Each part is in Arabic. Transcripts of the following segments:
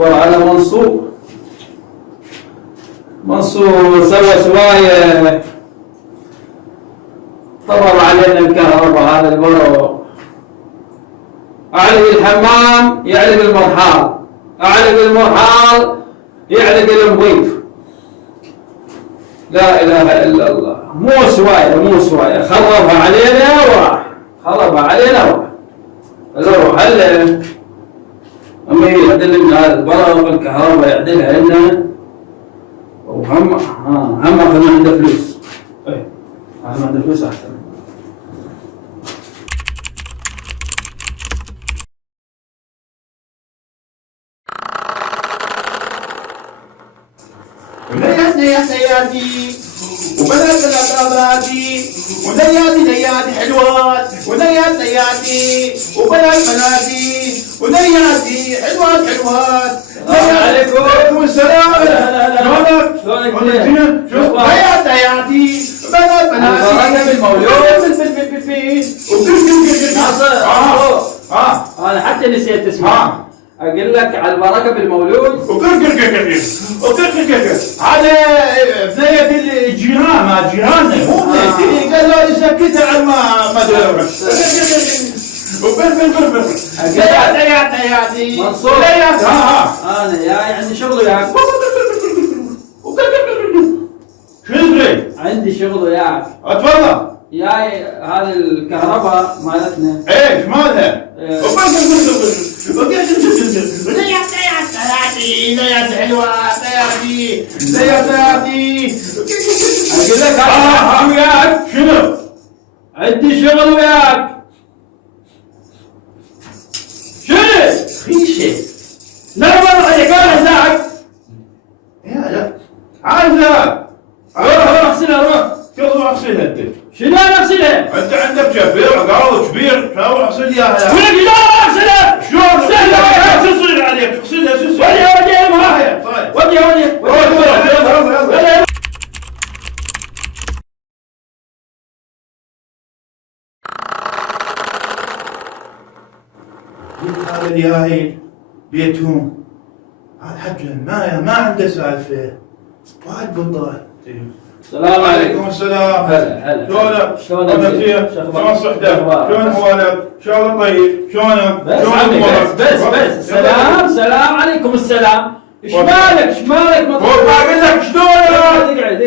اكبر على منصور. منصور سوى شوية طبر علينا الكهرباء. هذا البرو اعلق الحمام يعلق المرحاض، اعلق المرحاض يعلق المضيف. لا اله الا الله. مو شوية خربها علينا وراح، خربها علينا وراح. روح هلا أما يعدل لنا هذا البرق الكهرباء يعدلها لنا، وهم خلينا عنده فلوس. ايه هم عنده فلوس احسن. نياتي وبنات أبرادي ونياتي حلوات ونياتي وبنات بناتي ونياتي حلوات. السلام عليكم. وعليكم السلام. شلونك؟ شوف نياتي بنات بناتي بالمولود ناصر. انا حتى نسيت اسمه. اقول لك على البركه بالمولود. هذا بنية الجيران، ما جيراننا مو بنيتي. قال له يسكتها على ما ادري. نياتي منصور. انا جاي عندي شغل وياك. شو تريد؟ عندي شغل وياك. اتفضل. جاي هذه الكهرباء مالتنا. ايش مالها؟ نياتي حلوة نياتي. اقول لك هذا وياك. شنو؟ عندي شغل وياك. شنو؟ خيشة. نعم عليك انا ساعد. يا لا عايزة روح اغسلها روح. كيف اغسلها انت؟ شنو انا اغسلها؟ انت عندك شفير قاضي كبير، شو اغسل اياها؟ ولك لا اغسلها. شلون؟ سهلة. شو يصير عليك؟ اغسلها شو يصير؟ ودي هذا الياهل بيتهم، هذا حق ما عنده سالفه، وايد بطال. السلام عليكم. السلام. هلا شلونك؟ شلون صحتك؟ شلون احوالك؟ ان شاء الله طيب. شلونك؟ بس عمي بس سلام عليكم السلام. ايش مالك ما اقول لك شلونك؟ اقعد.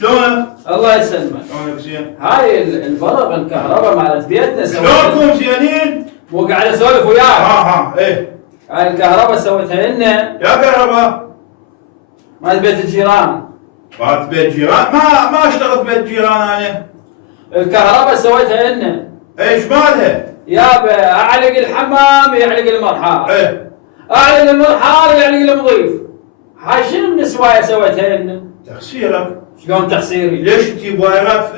شلونك؟ الله يسلمك. شلونك زين؟ هاي البرق الكهرباء مالت بيتنا شلونكم زينين؟ مو قاعد اسولف وياك. ايه هاي الكهرباء سويتها لنا. يا كهرباء مال بيت الجيران. مالت بيت جيران؟ ما اشتغلت بيت جيران انا. الكهرباء سويتها لنا. ايش مالها؟ يابا اعلق الحمام يعلق المرحاض. ايه اعلق المرحاض يعلق المضيف. هاي شنو من السوايع سويتها لنا؟ تخسيرك. شلون تخسيري؟ ليش تجيب وايرات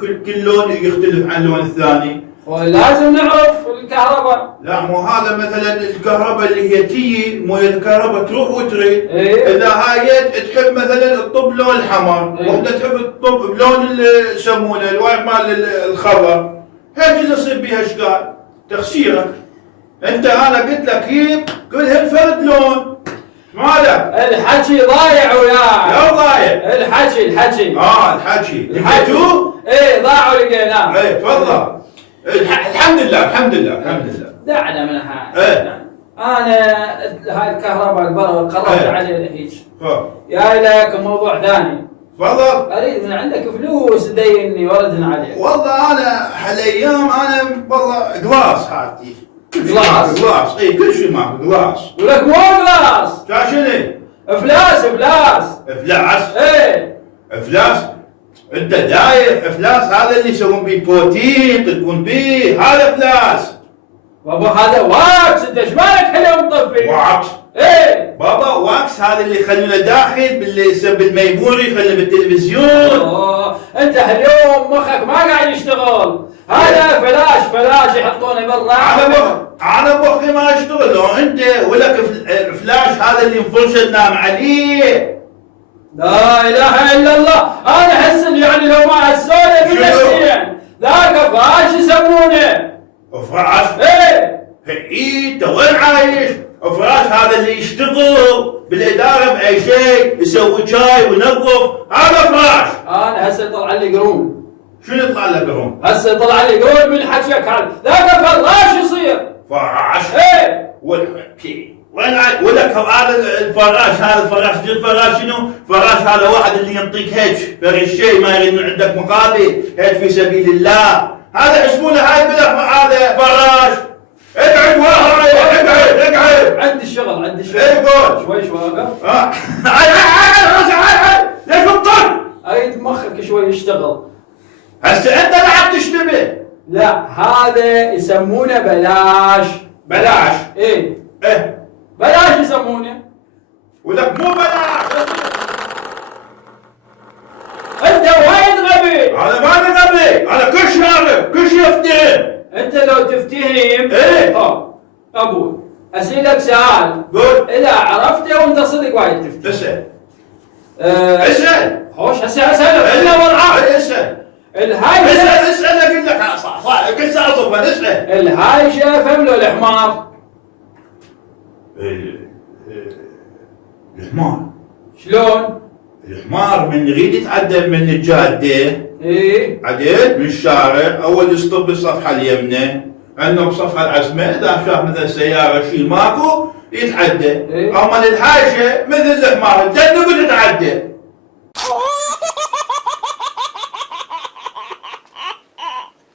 كل لون يختلف عن اللون الثاني؟ ولازم نعرف الكهرباء. لا مو هذا مثلا الكهرباء اللي هي تجي مو الكهرباء تروح وتريد. إيه؟ اذا هاي تحب مثلا الطب لون الحمر، إيه؟ وحده تحب الطب بلون يسمونه الواير مال الخضر، هيك اللي يصير بيها اشكال. تخسيرك. انت انا قلت لك جيب كلهن فرد لون. مالك؟ الحكي ضايع وياك. يا ضايع. الحكي الحكي لقيتوه؟ ايه ضاع ولقيناه. ايه تفضل. الحمد لله. دعنا من هاي. ايه انا هاي الكهرباء البرق قررت إيه. علينا هيك. جاي لك موضوع ثاني. تفضل. اريد من عندك فلوس تديني وردن عليك. والله انا هالايام انا والله قلاص حالتي. قلاص؟ اي كل شيء معك قلاص. ولك مو قلاص. شنو؟ افلاس. افلاس؟ ايه افلاس؟ انت داير افلاس هذا اللي يسوون بيه بروتين تكون بيه، هذا افلاس. بابا هذا واكس. انت ايش مالك اليوم مطفي؟ واكس؟ ايه بابا واكس هذا اللي يخلونه داخل بالميموري يخليه بالتلفزيون. انت اليوم مخك ما قاعد يشتغل. هذا فلاش يحطونه برا. على مخي ما يشتغل. لو انت ولك فلاش هذا اللي انفرش تنام عليه. لا اله الا الله. انا احس يعني لو ما هالسولف نفسيا ذاك فراش يسمونه. فراش؟ ايه انت وين عايش؟ فراس هذا اللي يشتغل بالاداره باي شيء، يسوي شاي وينظف، هذا فراس. انا هسه طلع لي قرون. شنو يطلع لك قرون؟ هسه طلع لي قرون من حكيك هذا، ذاك فراش يصير. فراش؟ ايه وين ولك هذا الفراش، هذا الفراش الفراش شنو؟ فراش هذا واحد اللي يعطيك هيك فرش شيء ما يريد من عندك مقابل، هيك في سبيل الله، هذا يحسبونه هاي بلا هذا فراش. اقعد وراي، اقعد. عندي الشغل ايه قول. شوي واقف. ليش بطل؟ اريد مخك شوي يشتغل. هسه انت لعب تشتبه. لا هذا يسمونه بلاش. ايه بلاش يسمونه. ولك مو بلاش. انت وايد غبي. انا ما غبي، انا كل شيء اعرف، كل شيء افتهم. انت لو تفتهم ايه قبول. اسالك سؤال. قول. اذا عرفته وانت صدق وايد تفتهم. اسال. خوش هسه اسالك الا والعاب. اسال. الهايشه. اسال اقول لك صح كل ساعه صفر. اسال. الهايشه فهم لو الحمار؟ الحمار. شلون؟ الحمار من يريد يتعدل من الجاده، ايه عدل من الشارع، اول يسطب بالصفحه اليمنى، عندنا بصفحه العزمه، اذا شاف مثلا سياره شيء ماكو يتعدى. إيه؟ اما الحايشه مثل الحمار تدق وتتعدى.